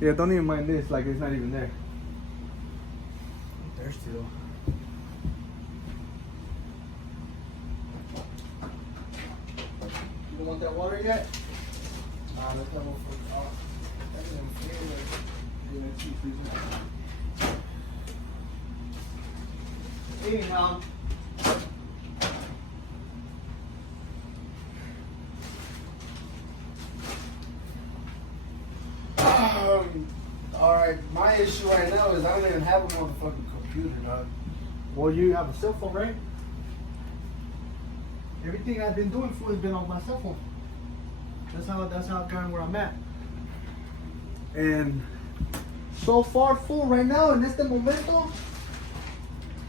Yeah, don't even mind this, like it's not even there. I'm thirsty though. You don't want that water yet? Nah, let that one for off. That's in the freezer. Yeah, let's see, please. Anyhow. Alright, my issue right now is I don't even have a motherfucking computer, dog. Well, you have a cell phone, right? Everything I've been doing for has been on my cell phone. That's how I've gotten where I'm at. And so far, fool, right now, en este momento,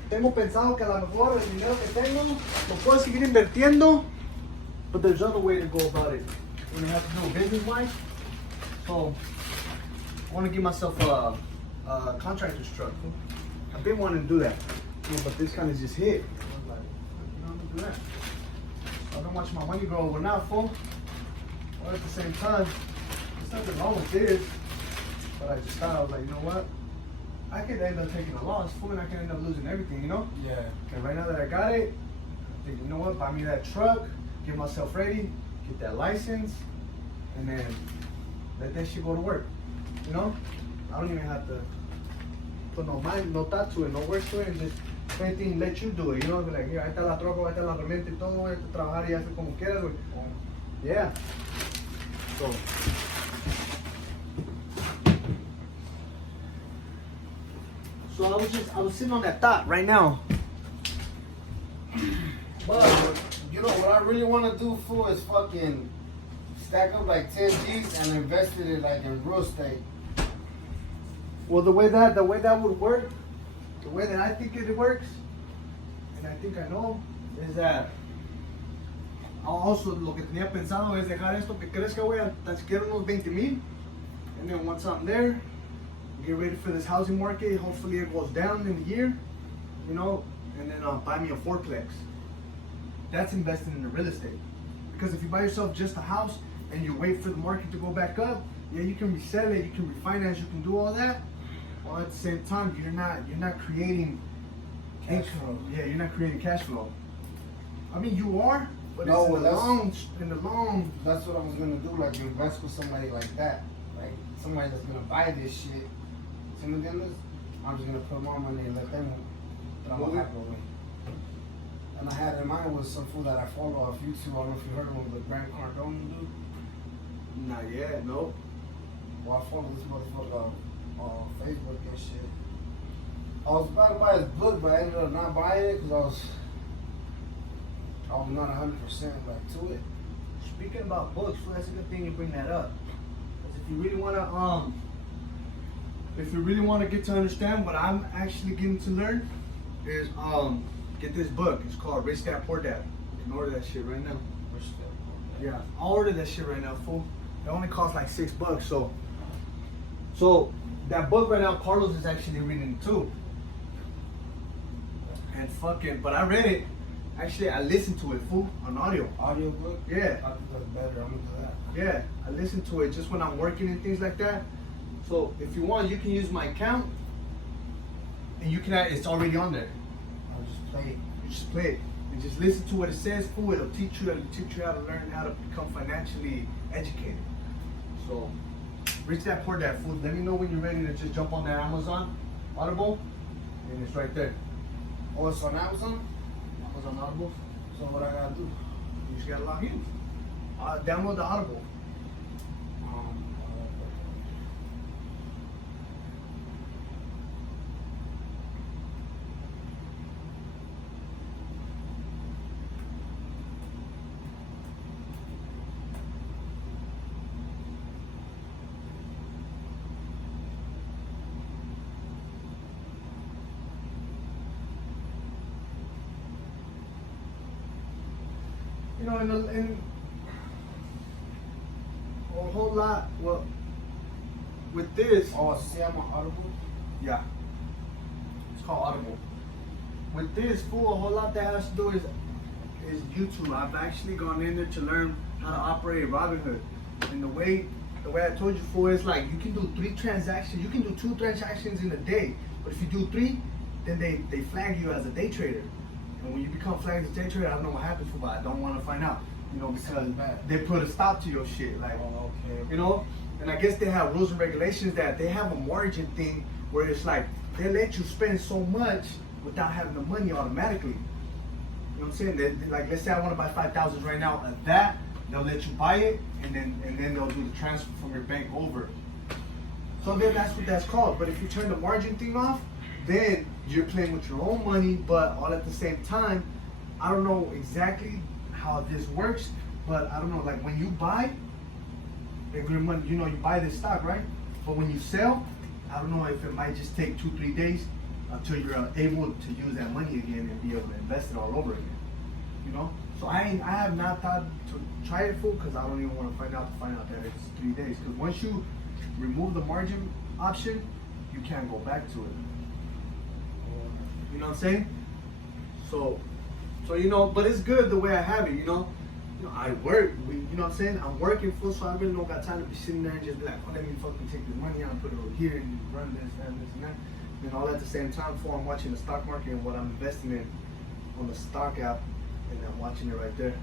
tengo pensado que a lo mejor el dinero que tengo lo puedo seguir invirtiendo, but there's other way to go about it. When I have to do business-wise. So, I want to give myself a contractor's truck. I've been wanting to do that, but this kind of just hit. I was like, you know, I'm gonna do that. So I've been watching my money grow over now, fool. But at the same time, there's nothing wrong with this. But I just thought, I was like, you know what? I could end up taking a loss, fool, and I could end up losing everything, you know? Yeah. And right now that I got it, I think, you know what? Buy me that truck, get myself ready, get that license, and then let that shit go to work. You know? I don't even have to put no mind, no thought to it, no work to it, and just anything, let you do it. You know? Be like, here, ahí está la troca, ahí está la herramienta y todo, voy a trabajar y hacer como quieras, güey. Yeah. So I was sitting on that thought right now. But, you know, what I really want to do, fool, is fucking stack up like 10 G's and invest it like in real estate. Well, the way that would work, the way that I think it works, and I think I know, is that also lo que tenía pensado es dejar esto que crezca, güey, tan siquiera unos 20,000, and then once I'm there, get ready for this housing market. Hopefully it goes down in a year, you know, and then buy me a fourplex. That's investing in the real estate. Because if you buy yourself just a house and you wait for the market to go back up, yeah, you can resell it, you can refinance, you can do all that. While at the same time, you're not creating Cash income. flow. Yeah, you're not creating cash flow. I mean, you are, but No, it's well, in the long. That's what I was gonna do, like invest with somebody like that. Like somebody that's gonna buy this shit. See what I'm doing? I'm just gonna put my money and let them, but I'm Well, gonna have no way. And I had in mind was some fool that I follow off YouTube. I don't know if you heard of him, the Grant Cardone dude. Not yet, no. Well, I follow this motherfucker on Facebook and shit. I was about to buy his book, but I ended up not buying it because I was not 100% like to it. Speaking about books, well, that's a good thing you bring that up. 'Cause if you really wanna get to understand what I'm actually getting to learn, is get this book. It's called Rich Dad Poor Dad. You can order that shit right now. Yeah, I'll order that shit right now, fool. It only costs like $6. So that book right now, Carlos is actually reading it too. And but I read it. Actually, I listened to it, fool, on audio. Audiobook? Yeah. I think that's better. I'm gonna do that. Yeah, I listen to it just when I'm working and things like that. So if you want, you can use my account, and you can. It's already on there. I'll just play it. You just play it and just listen to what it says. Fool, it'll teach you how to learn how to become financially educated. So, Rich Dad Poor Dad, fool. Let me know when you're ready to just jump on that Amazon Audible, and it's right there. Oh, it's on Amazon? Amazon Audible. So what I gotta do? You just gotta log in. Download the Audible. You know, in a whole lot. Well, with this, Oh, see, I'm on Audible? yeah, it's called Audible. With this, fool, a whole lot that has to do is YouTube. I've actually gone in there to learn how to operate Robinhood, and the way the way I told you before, is like you can do 3 transactions. You can do 2 transactions in a day. But if you do 3, then they flag you as a day trader. And when you become flagged as a day trader, I don't know what happens, but I don't want to find out. You know, because they put a stop to your shit. Like, okay. you know, and I guess they have rules and regulations that they have a margin thing where it's like they let you spend so much without having the money automatically. You know what I'm saying? They, like, let's say I want to buy 5,000 right now. At that, they'll let you buy it, and then they'll do the transfer from your bank over. So then that's what that's called. But if you turn the margin thing off, then you're playing with your own money, but all at the same time. I don't know exactly how this works, but I don't know. Like when you buy, if your money, you know, you buy this stock, right? But when you sell, I don't know if it might just take 2-3 days until you're able to use that money again and be able to invest it all over again. You know? So I have not thought to try it full because I don't even want to find out that it's 3 days. Because once you remove the margin option, you can't go back to it. You know what I'm saying? So you know, but it's good the way I have it. You know, I work. You know what I'm saying? I'm working full, so I really don't got time to be sitting there and just be like, oh, let me fucking take this money out and put it over here and run this and that. And all at the same time, before I'm watching the stock market and what I'm investing in on the stock app, and I'm watching it right there.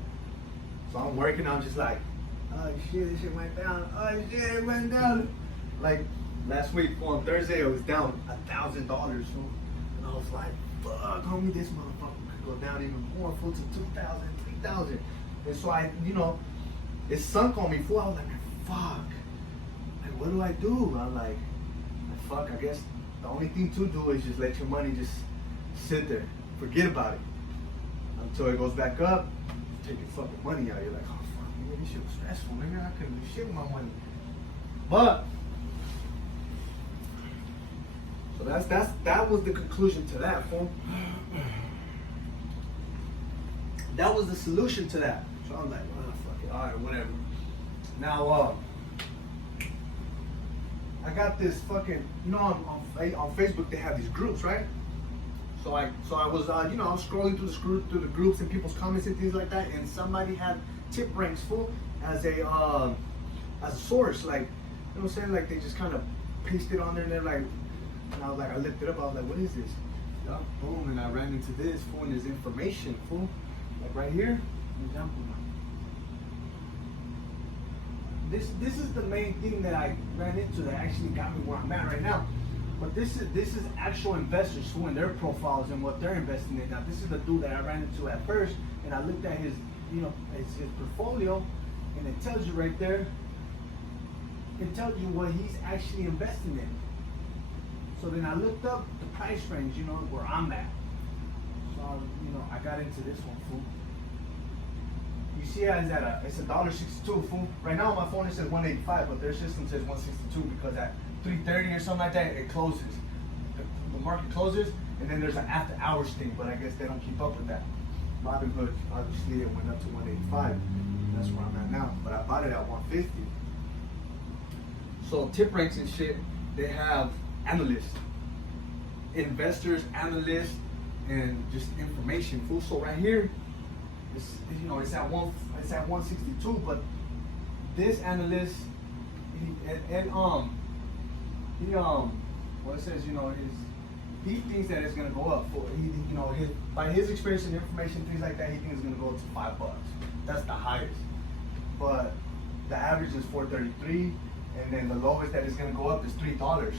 So I'm working. I'm just like, oh shit, this shit went down. Oh shit, it went down. Like last week on Thursday, it was down $1,000. So, and I was like, fuck, homie, this motherfucker could go down even more, full to 2,000, 3,000. And so I, you know, it sunk on me. Full. I was like, fuck. Like, what do I do? I'm like, fuck. I guess the only thing to do is just let your money just sit there, forget about it until it goes back up. Take your fucking money out. You're like, oh fuck, man, this shit was stressful, man. I couldn't do shit with my money. But so that was the conclusion to that, fool. That was the solution to that. So I'm like, oh fuck it, alright, whatever. Now I got this fucking, you know, on Facebook they have these groups, right? So I was, you know, I was scrolling through the groups and people's comments and things like that, and somebody had tip ranks full as a source, like, you know what I'm saying? Like they just kind of pasted on there, and they're like, and I was like, I looked it up, I was like, what is this? Yeah, boom, and I ran into this, fool, and there's information, fool, like right here. Example. This is the main thing that I ran into that actually got me where I'm at right now. But this is actual investors who in their profiles and what they're investing in. Now this is the dude that I ran into at first, and I looked at his, you know, his portfolio, and it tells you right there. It tells you what he's actually investing in. So then I looked up the price range, you know, where I'm at. So you know, I got into this one, fool. You see, it's $1.62, fool. Right now on my phone it says 185, but their system says 162 because at 3:30 or something like that, it closes. The market closes, and then there's an after hours thing, but I guess they don't keep up with that. Robinhood, obviously, it went up to 185. That's where I'm at now, but I bought it at 150. So tip ranks and shit, they have analysts, investors, analysts, and just information, fool. So right here, it's, you know, it's at 162, but this analyst, what it says, you know, he thinks that it's gonna go up. For you know, by his experience and information, things like that, he thinks it's gonna go up to $5. That's the highest. But the average is $4.33, and then the lowest that is gonna go up is $3.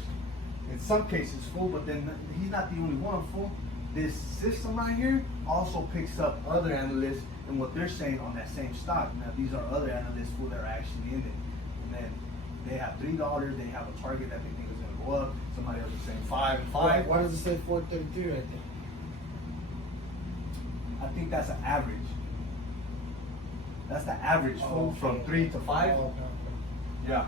In some cases, fool, but then he's not the only one, fool. This system right here also picks up other analysts and what they're saying on that same stock. Now these are other analysts who are actually in it, and then they have $3. They have a target that they think is going to go up. Somebody else is saying 5 and 5. Why does it say 433 right there? I think that's an average. That's the average, fool, from 3 to 5. Oh, okay. Yeah.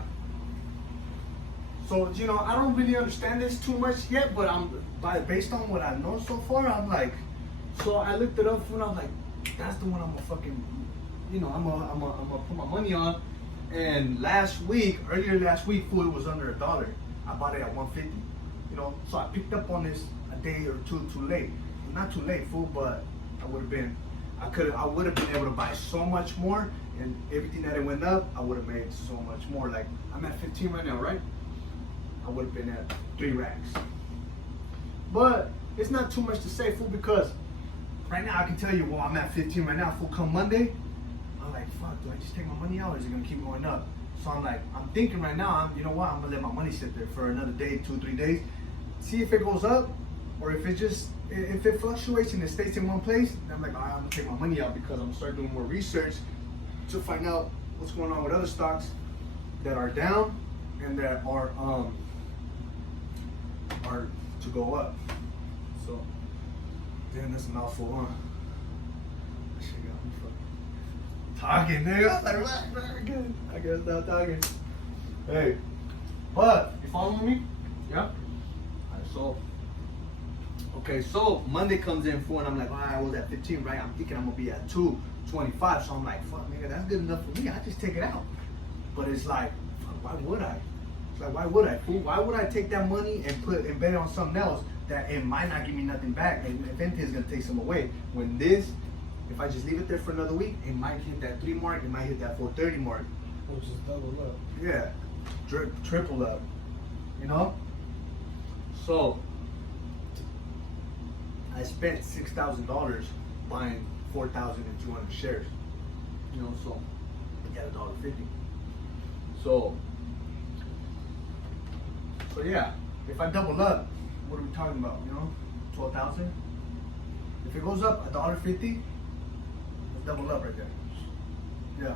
So, you know, I don't really understand this too much yet, but based on what I know so far, I'm like, so I looked it up, and I'm like, that's the one I'm gonna fucking, you know, I'm gonna put my money on. And earlier last week, fool, it was under $1. I bought it at 150. You know, so I picked up on this a day or two too late. Not too late, fool, but I would have been able to buy so much more and everything that it went up, I would have made so much more. Like I'm at 15 right now, right? I would have been at 3 racks. But it's not too much to say, fool, because right now I can tell you, well, I'm at 15 right now. Fool, come Monday, I'm like, fuck, do I just take my money out or is it gonna keep going up? So I'm thinking right now, you know what, I'm gonna let my money sit there for another day, 2-3 days, see if it goes up, or if it fluctuates and it stays in one place. I'm like, all right, I'm gonna take my money out because I'm gonna start doing more research to find out what's going on with other stocks that are down and that are to go up. So, damn, that's a mouthful, huh? That shit got me fucking talking, nigga. Like, very good. I guess not talking. Hey, but you following me? Yeah. Alright, so. Okay, so Monday comes in, fool, and I'm like, all right, I was at 15, right? I'm thinking I'm gonna be at 225, so I'm like, fuck, nigga, that's good enough for me. I just take it out. But it's like, fuck, why would I? It's like, why would I, fool? Why would I take that money and bet it on something else that it might not give me nothing back, and if anything, it's gonna take some away? When this, if I just leave it there for another week, it might hit that 3 mark, it might hit that 430 mark. Which is double up. Yeah, triple up, you know? So, I spent $6,000 buying 4,200 shares. You know, so I got $1.50. So yeah, if I double up, what are we talking about? You know, 12,000. If it goes up $1.50, it's double up right there. Yeah.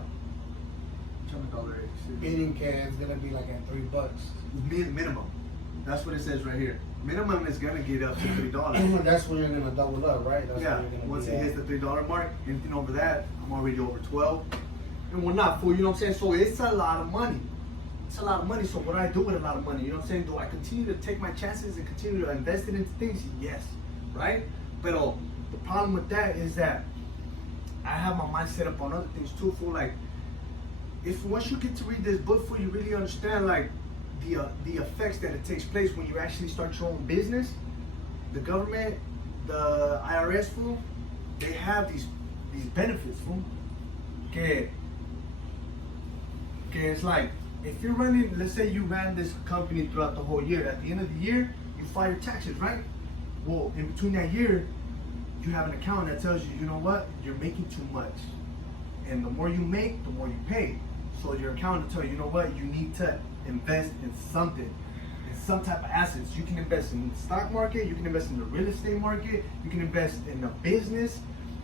$1.86. Eating can's gonna be like at $3. Minimum. That's what it says right here. Minimum is gonna get up to $3. That's when you're gonna double up, right? That's Yeah. when you're gonna Once be it at. hits the $3 mark, anything over that, I'm already over 12. And we're not, fool. You know what I'm saying? So it's a lot of money. It's a lot of money. So what do I do with a lot of money? You know what I'm saying? Do I continue to take my chances and continue to invest it into things? Yes. Right? But the problem with that is that I have my mind set up on other things too, fool. Like, if once you get to read this book, fool, you really understand like the effects that it takes place when you actually start your own business. The government, the IRS, fool, they have these benefits, fool. Okay, it's like if you're running, let's say you ran this company throughout the whole year. At the end of the year, you file your taxes, right? Well, in between that year, you have an account that tells you, you know what, you're making too much, and the more you make, the more you pay. So your accountant will tell you, you know what, you need to invest in something, in some type of assets. You can invest in the stock market, you can invest in the real estate market, you can invest in a business.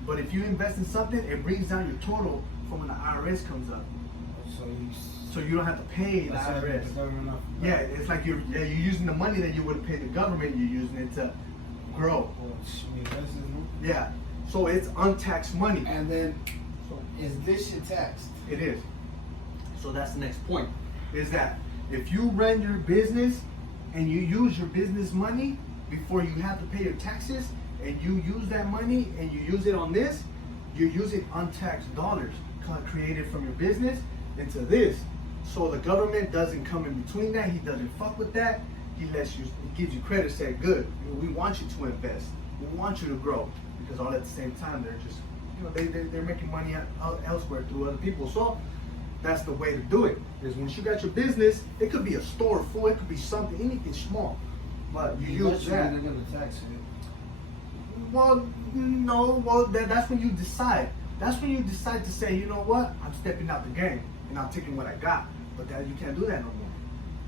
But if you invest in something, it brings down your total from when the IRS comes up. So you don't have to pay the IRS. Yeah, it's like you're using the money that you would pay the government. You're using it to grow. Yeah. So it's untaxed money. And then, is this shit taxed? It is. So that's the next point. Is that if you run your business and you use your business money before you have to pay your taxes, and you use that money and you use it on this, you're using untaxed dollars created from your business into this. So the government doesn't come in between that. He doesn't fuck with that. He gives you credit, say, good, we want you to invest. We want you to grow. Because all at the same time, they're just, you know, they're making money elsewhere through other people. So that's the way to do it. Is once you got your business, it could be a store, full, it could be something, anything small. But you use that. They're gonna tax it. Well, no, well, that's when you decide. That's when you decide to say, you know what, I'm stepping out the game and I'm taking what I got. But that you can't do that no more.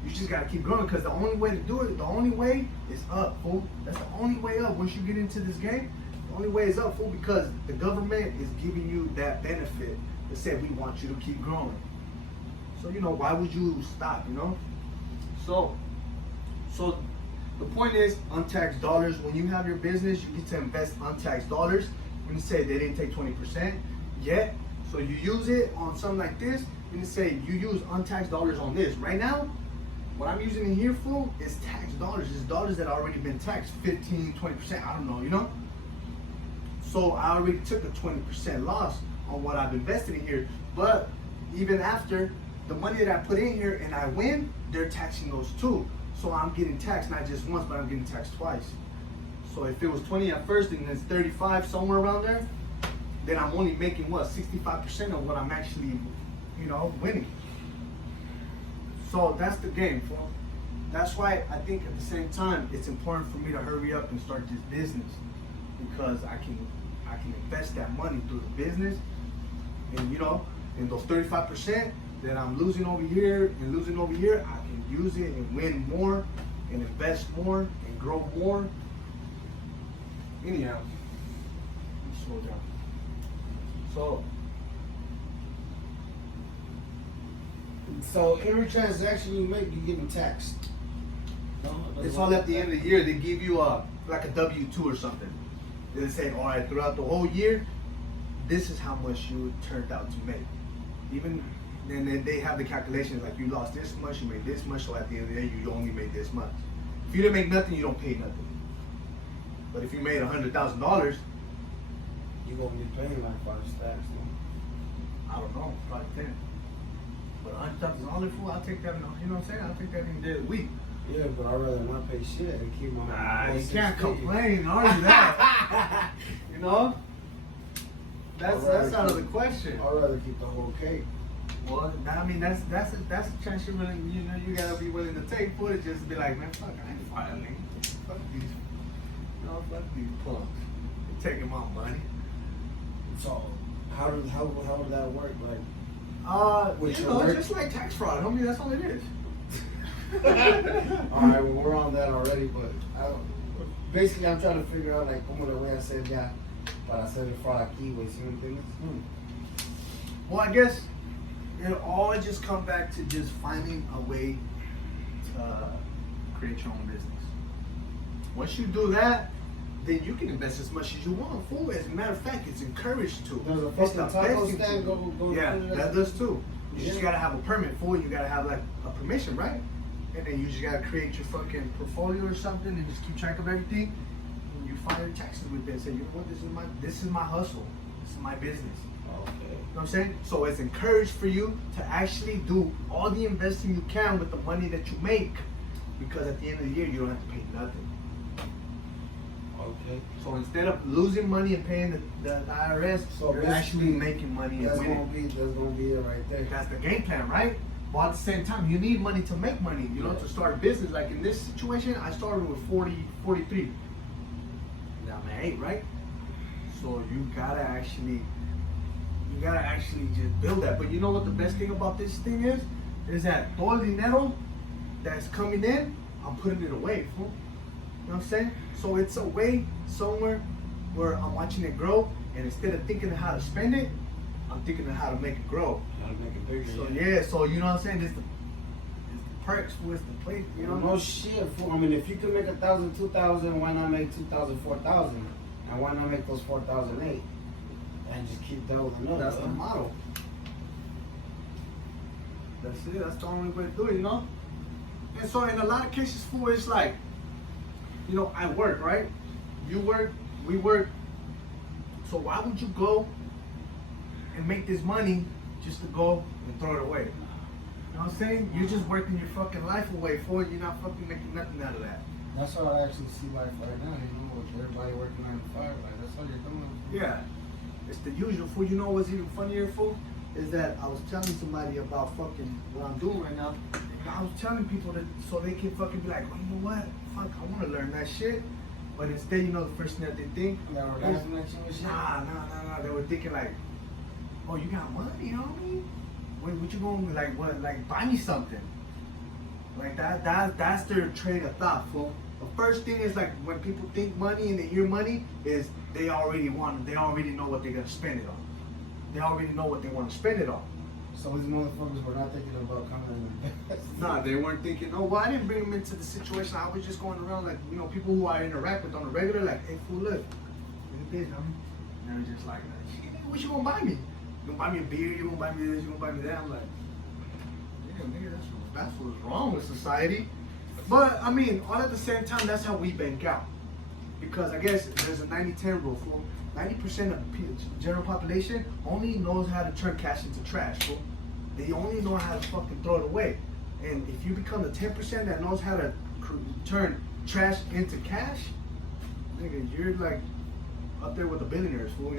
You just gotta keep growing, because the only way to do it, the only way is up, fool. That's the only way up. Once you get into this game, the only way is up, fool, because the government is giving you that benefit to say we want you to keep growing. So, you know, why would you stop, you know? So the point is, untaxed dollars. When you have your business, you get to invest untaxed dollars. When you say they didn't take 20% yet, so you use it on something like this, when you say you use untaxed dollars on this. Right now, what I'm using in here for is taxed dollars. It's dollars that already been taxed 15, 20%, I don't know, you know? So I already took a 20% loss on what I've invested in here. But even after the money that I put in here and I win, they're taxing those too. So I'm getting taxed not just once, but I'm getting taxed twice. So if it was 20 at first and it's 35, somewhere around there, then I'm only making what 65% of what I'm actually, winning. So that's the game, fool. That's why I think at the same time it's important for me to hurry up and start this business, because I can invest that money through the business, and in those 35% that I'm losing over here and losing over here, I can use it and win more and invest more and grow more. Anyhow, let's slow down. So every transaction you make, you getting taxed. It's all at the end of the year. They give you like a W-2 or something. They say, all right, throughout the whole year, this is how much you turned out to make. Even then, they have the calculations like you lost this much, you made this much, so at the end of the day, you only made this much. If you didn't make nothing, you don't pay nothing. But if you made $100,000, You're gonna be paying like 5 stacks. I don't know, probably 10. But $100,000, fool, I'll take that. You know what I'm saying? I'll take that in a day a week. Yeah, but I'd rather not pay shit and keep my money. You can't complain, are you? That that's out of the question. I'd rather keep the whole cake. Well, I mean that's a chance you really you gotta be willing to take for it. Just to be like, man, fuck, I ain't filing. Fuck these, fuck these punks. They're taking my money. So how would that work? Like, just like tax fraud, homie. That's all it is. all right, well we're on that already, but basically I'm trying to figure out like como le voy a hacer ya para hacer el fraud aquí, güey. ¿Sí me entiendes? Well, I guess it'll all just come back to just finding a way to create your own business. Once you do that, then you can invest as much as you want. Fool. As a matter of fact, it's encouraged to. There's a It's the fucking taco best you stand can do. go Yeah, that does too. You just Yeah. gotta have a permit for it. You gotta have like a permission, right? And then you just gotta create your fucking portfolio or something and just keep track of everything. And you file your taxes with it. Say, you know what? This is my hustle. This is my business. Okay. You know what I'm saying? So it's encouraged for you to actually do all the investing you can with the money that you make, because at the end of the year you don't have to pay nothing. Okay. So instead of losing money and paying the IRS, So you're actually making money and That's winning. gonna be it right there. That's the game plan, right? But at the same time, you need money to make money, to start a business. Like in this situation, I started with 43. Now I'm at 8, right? So you gotta actually just build that. But you know what the best thing about this thing is? Is that todo el dinero that's coming in, I'm putting it away, fool. You know what I'm saying? So it's a way somewhere where I'm watching it grow, and instead of thinking of how to spend it, I'm thinking of how to make it grow. Gotta make it bigger. So yeah, so you know what I'm saying? It's the perks, it's the place, No shit. Fool. I mean, if you can make 1,000, 2,000, why not make 2,000, 4,000? And why not make those 4,008? And just keep doubling up. That's the model. That's it. That's the only way to do it, And so in a lot of cases, fool, it's like, I work, right? You work, we work. So why would you go and make this money just to go and throw it away? You know what I'm saying? You're just working your fucking life away for it. You're not fucking making nothing out of that. That's how I actually see life right now, with everybody working 9 to 5. Like, that's all you're doing. Yeah. It's the usual, fool. You know what's even funnier, fool? Is that I was telling somebody about fucking what I'm doing right now. I was telling people that so they can fucking be like, oh, you know what? Fuck, I want to learn that shit. But instead, the first thing that they think, nah. They were thinking like, oh, you got money, homie? What you going like? What like buy me something? Like that's their train of thought, fool. The first thing is like when people think money and they hear money is they already know what they're gonna spend it on. They already know what they want to spend it on. So these motherfuckers were not thinking about coming in. Nah, they weren't thinking, oh, well, I didn't bring them into the situation. I was just going around like, people who I interact with on the regular, like, hey, fool, look, look at this, homie. And they're just like, what you gonna buy me? You gonna buy me a beer? You gonna buy me this? You gonna buy me that? I'm like, yeah, nigga, that's what's wrong with society. But, I mean, all at the same time, that's how we bank out. Because I guess there's a 90-10 rule, fool. 90% of the general population only knows how to turn cash into trash, fool. They only know how to fucking throw it away. And if you become the 10% that knows how to turn trash into cash, nigga, you're like up there with the billionaires, fool,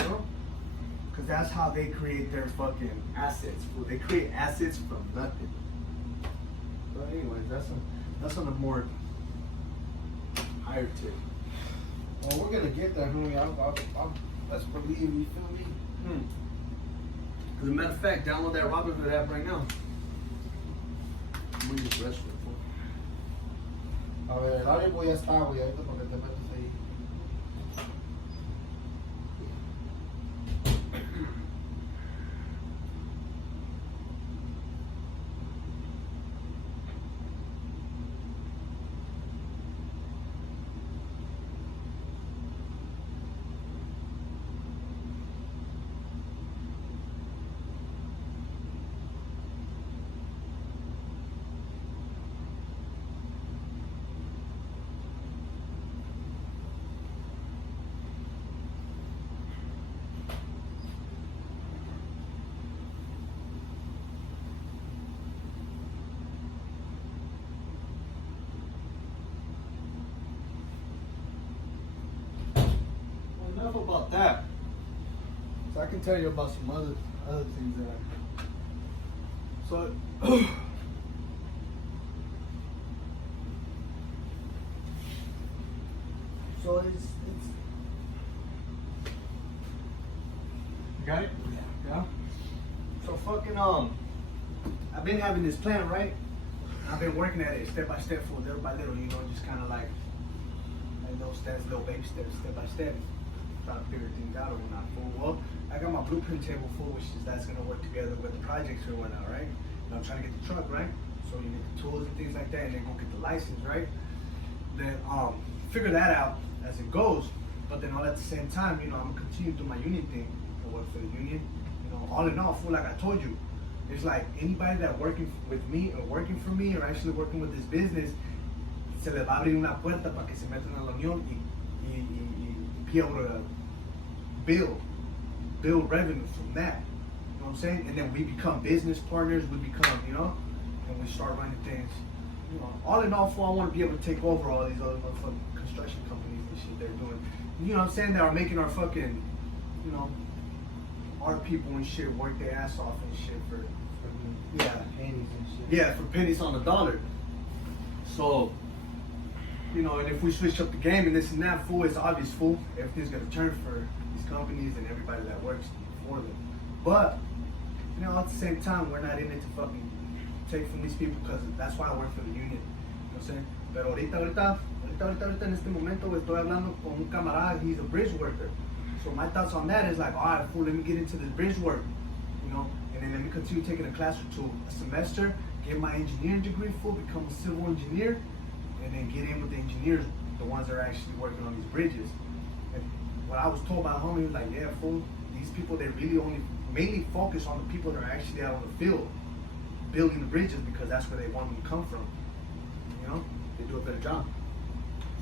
Because that's how they create their fucking assets. Fool. They create assets from nothing. But anyways, that's on a more higher tip. Well, we're gonna get there, homie. Let's believe, you feel me? As a matter of fact, download that Robinhood app right now. I'm gonna use rest A ver, el árbol ya está, güey, ahorita porque te metes ahí. Enough about that. So I can tell you about some other things that I. So. So it's. You got it? Yeah. So fucking I've been having this plan, right? I've been working at it step by step, for little by little, you know, just kind of like little steps, little baby steps, step by step. Trying to figure things out or whatnot. Well, I got my blueprint table full, which is that's gonna work together with the projects or whatnot, right? And I'm trying to get the truck, right? So you get the tools and things like that, and then go get the license, right? Then figure that out as it goes. But then all at the same time, you know, I'm gonna continue to do my union thing. I work for the union. You know, all in all, fool, like I told you, it's like anybody that working with me or working for me or actually working with this business, se le va a abrir una puerta para que se metan a la unión y be able to build revenue from that. You know what I'm saying? And then we become business partners, we become, you know, and we start running things. You know, all in all, I want to be able to take over all these other motherfucking construction companies and shit they're doing. You know what I'm saying? That are making our fucking, you know, our people and shit work their ass off and shit for pennies and shit. yeah, for pennies on the dollar. So, you know, and if we switch up the game and this and that, fool, it's obvious, fool, everything's gonna turn for these companies and everybody that works for them. But, you know, at the same time, we're not in it to fucking take from these people because that's why I work for the union. You know what I'm saying? Pero ahorita en este momento estoy hablando con un camarada, he's a bridge worker. So my thoughts on that is like, all right, fool, let me get into this bridge work, you know, and then let me continue taking a class or two a semester, get my engineering degree, fool, become a civil engineer, and then get in with the engineers, the ones that are actually working on these bridges. And what I was told by the homie, he was like, yeah, fool, these people, they really only mainly focus on the people that are actually out on the field building the bridges because that's where they want them to come from. You know, they do a better job.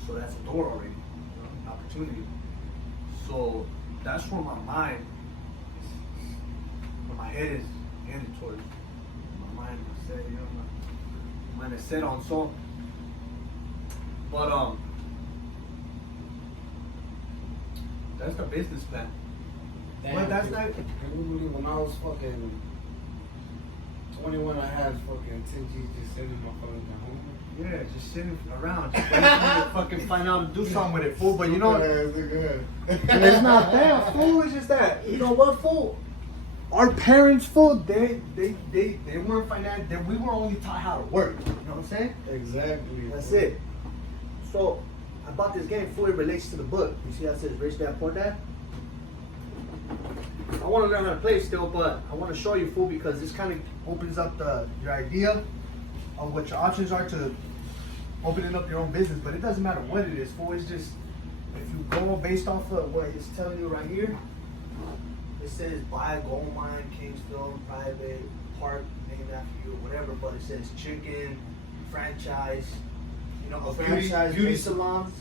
So that's a door already, you know, an opportunity. So that's where my mind is, where my head is headed towards. My mind is set, you know, my mind is set on. So, but that's the business plan. Damn, But that's dude. not. Can you believe when I was fucking 21, I had fucking 10 G's just sitting in my fucking home? Yeah, just sitting around, just waiting for me to fucking find out and do something with it, fool. But you know, it's not that, fool. It's just that, you know what, fool? Our parents, fool, they weren't financial. We were only taught how to work. You know what I'm saying? Exactly. That's it. So I bought this game. Fully relates to the book. You see how it says Rich Dad Poor Dad? I want to learn how to play still, but I want to show you, fool, because this kind of opens up your idea of what your options are to opening up your own business. But it doesn't matter what it is, fool. It's just if you go based off of what it's telling you right here. It says buy a gold mine, Kingsville, private, park named after you, or whatever. But it says chicken, franchise, you know, a beauty salons.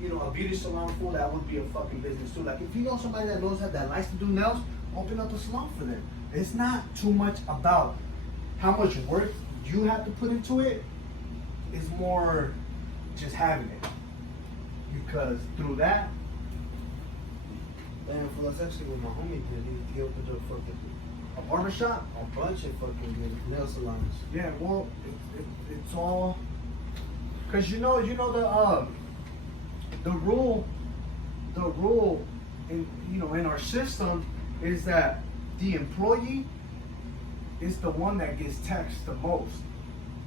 You know, a beauty salon, fool, that would be a fucking business too. Like if you know somebody that knows that likes to do nails, open up a salon for them. It's not too much about how much work you have to put into it. It's more just having it. Because through that, Damn, fool, that's actually what my homie did. He opened up fucking A barbershop? a bunch of fucking nail salons. Yeah, well, it's all because you know the rule in in our system is that the employee is the one that gets taxed the most.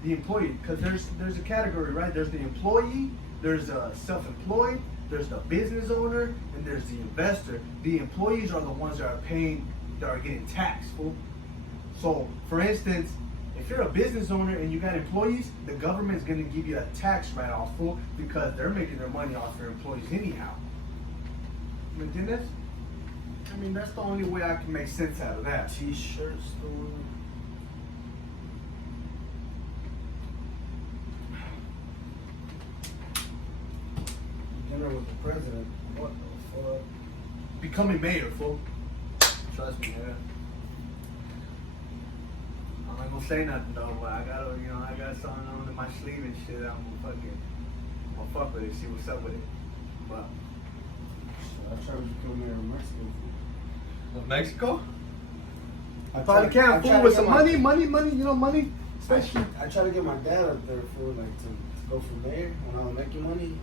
The employee, because there's a category, right? There's the employee, there's a self-employed, there's the business owner, and there's the investor. The employees are the ones that are getting taxed, fool. So, for instance, if you're a business owner and you got employees, the government's gonna give you a tax write-off, fool, because they're making their money off their employees anyhow. ¿Me entiendes? I mean, that's the only way I can make sense out of that. T-shirts, fool. Dinner with the president. What the fuck? Becoming mayor, fool. Trust me, yeah. I'm not gonna say nothing though, but I got something under my sleeve and shit. I'm gonna fuck with it, see what's up with it. But I tried to become mayor of Mexico. of Mexico? I Probably tried- I can, tried fool, to with get some my- money, especially. I tried to get my dad up there for like to go for mayor when I was making money.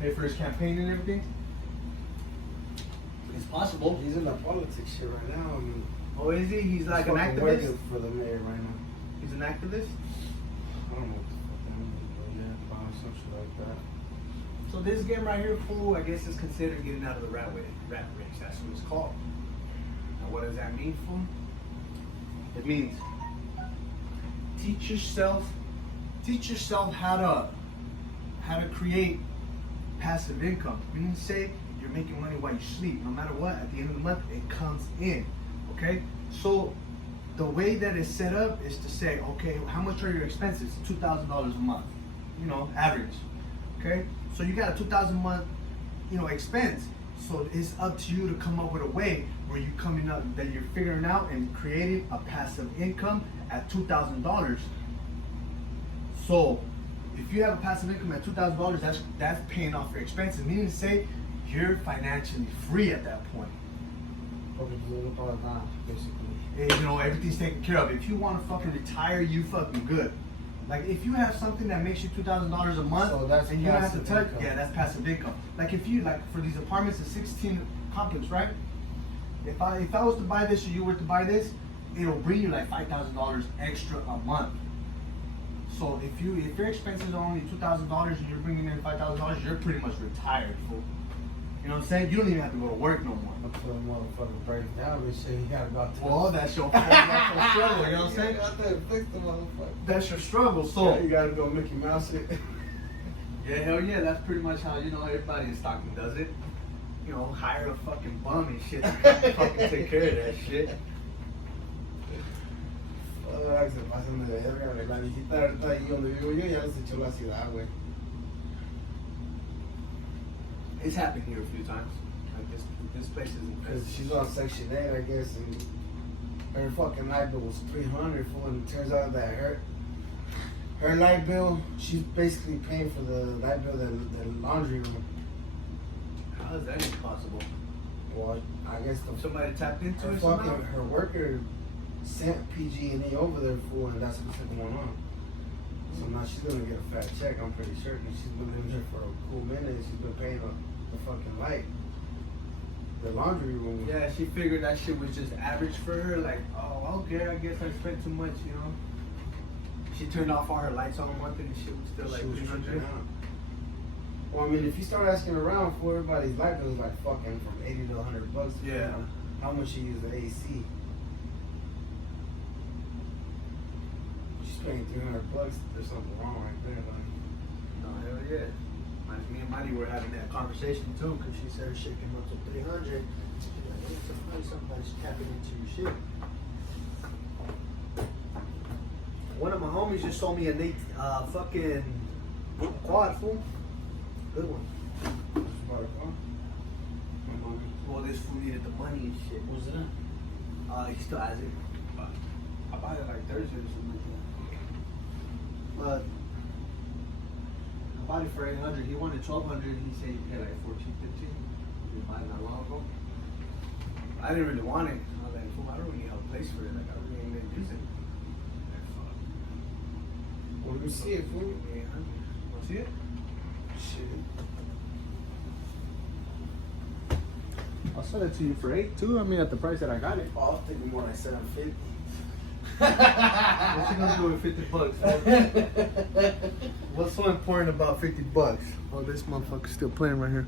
Pay for his campaign and everything. It's possible. He's in the politics shit right now. I mean, Oh, is he? He's like an fucking activist? working for the mayor right now. He's an activist? I don't know what the fuck that means, but yeah, some shit like that. So this game right here, fool, I guess is considered getting out of the rat race. That's what it's called. Now what does that mean, fool? It means teach yourself how to create passive income. Meaning say you're making money while you sleep. No matter what, at the end of the month it comes in. Okay? So the way that it's set up is to say, okay, how much are your expenses? $2,000 a month. Average. Okay? So you got a $2,000 a month, expense. So it's up to you to come up with a way where you're figuring out and creating a passive income at $2,000. So if you have a passive income at $2,000, that's paying off your expenses. Meaning to say you're financially free at that point. Basically. And, everything's taken care of. If you want to fucking retire, you fucking good. Like if you have something that makes you $2,000 a month, So that's and you don't have to passive touch, income. yeah, that's passive income. Like if you for these apartments, the 16 complex, right? If I was to buy this or you were to buy this, it'll bring you like $5,000 extra a month. So if your expenses are only $2,000 and you're bringing in $5,000, you're pretty much retired, fool. You know what I'm saying? You don't even have to go to work no more. Until the motherfucker breaks down and shit, he gotta go out to Well, that's your struggle. You know what I'm saying? You got to fix the motherfucker. That's your struggle. So Yeah, you gotta go Mickey Mouse it. yeah, hell yeah, that's pretty much how everybody in Stockton does it. Hire a fucking bum and shit to come fucking take care of that shit. Se pasan de verga, güey. La viejita ahorita ahí donde vivo yo ya les echó la ciudad, güey. It's happened here a few times. Like this place is Because she's on Section 8, I guess, and her fucking light bill was $300, fool, and it turns out that her light bill, she's basically paying for the light bill, the laundry room. How is that even possible? Well, I guess Somebody tapped into her it somehow? fucking, her worker sent PG&E over there, fool, and that's what's going on. So now she's gonna get a fat check, I'm pretty sure, because she's been living there for a cool minute, and she's been paying the fucking light. The laundry room. Yeah, she figured that shit was just average for her. Like, oh, okay, I guess I spent too much, She turned off all her lights all month and shit was still like She was 300. tripping out. Well, I mean, if you start asking around for everybody's light bill is like fucking from $80 to $100. Yeah. How much she use the AC? She's paying $300. There's something wrong right there, like. No, hell yeah. Me and Marty were having that conversation too, because she said her shit came up to 300. She's like, hey, somebody's tapping into your shit. One of my homies just sold me a fucking quad, fool. Good one. Just bought a car. Well, this fool needed the money and shit. What's that? He still has it. But I bought it like Thursday or something like that. But bought it for 800. He wanted 1200. He said he paid like 14, 15. He bought it not long ago. I didn't really want it. I was like, fool, I don't really have a place for it. Like, I really ain't gonna use it. Like, fuck. Well, let me see it, fool. 800. Want to see it? Shit. I'll sell it to you for 8 too. I mean, at the price that I got it. Oh, I was thinking more like 750. What's he gonna do with 50 bucks? What's so important about 50 bucks? Oh, this motherfucker's still playing right here.